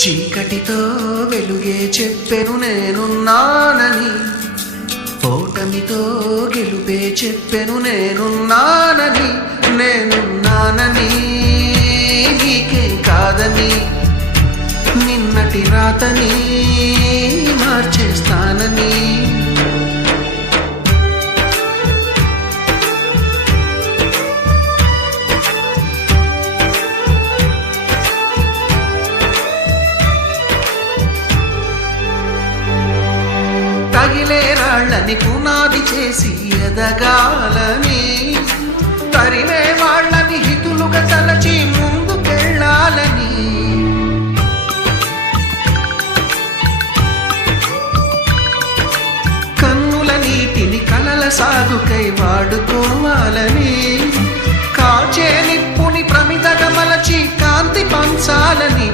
చీకటితో వెలుగే చెప్పెను నేనున్నానని, ఓటమితో గెలుపే చెప్పెను నేనున్నానని. నేనున్నానని నీకే కాదని, నిన్నటి రాతని మార్చేస్తానని. తగిలే రాళ్ళని పునాది చేసి ఎదగాలని, తరిమే వాళ్ళని హితులుగా తలచి ముందుకెళ్ళాలని. కన్నుల నీటిని కలల సాగుకై వాడుకోవాలని, కాచే నిప్పుని ప్రమిదగా మలచి కాంతి పంచాలని.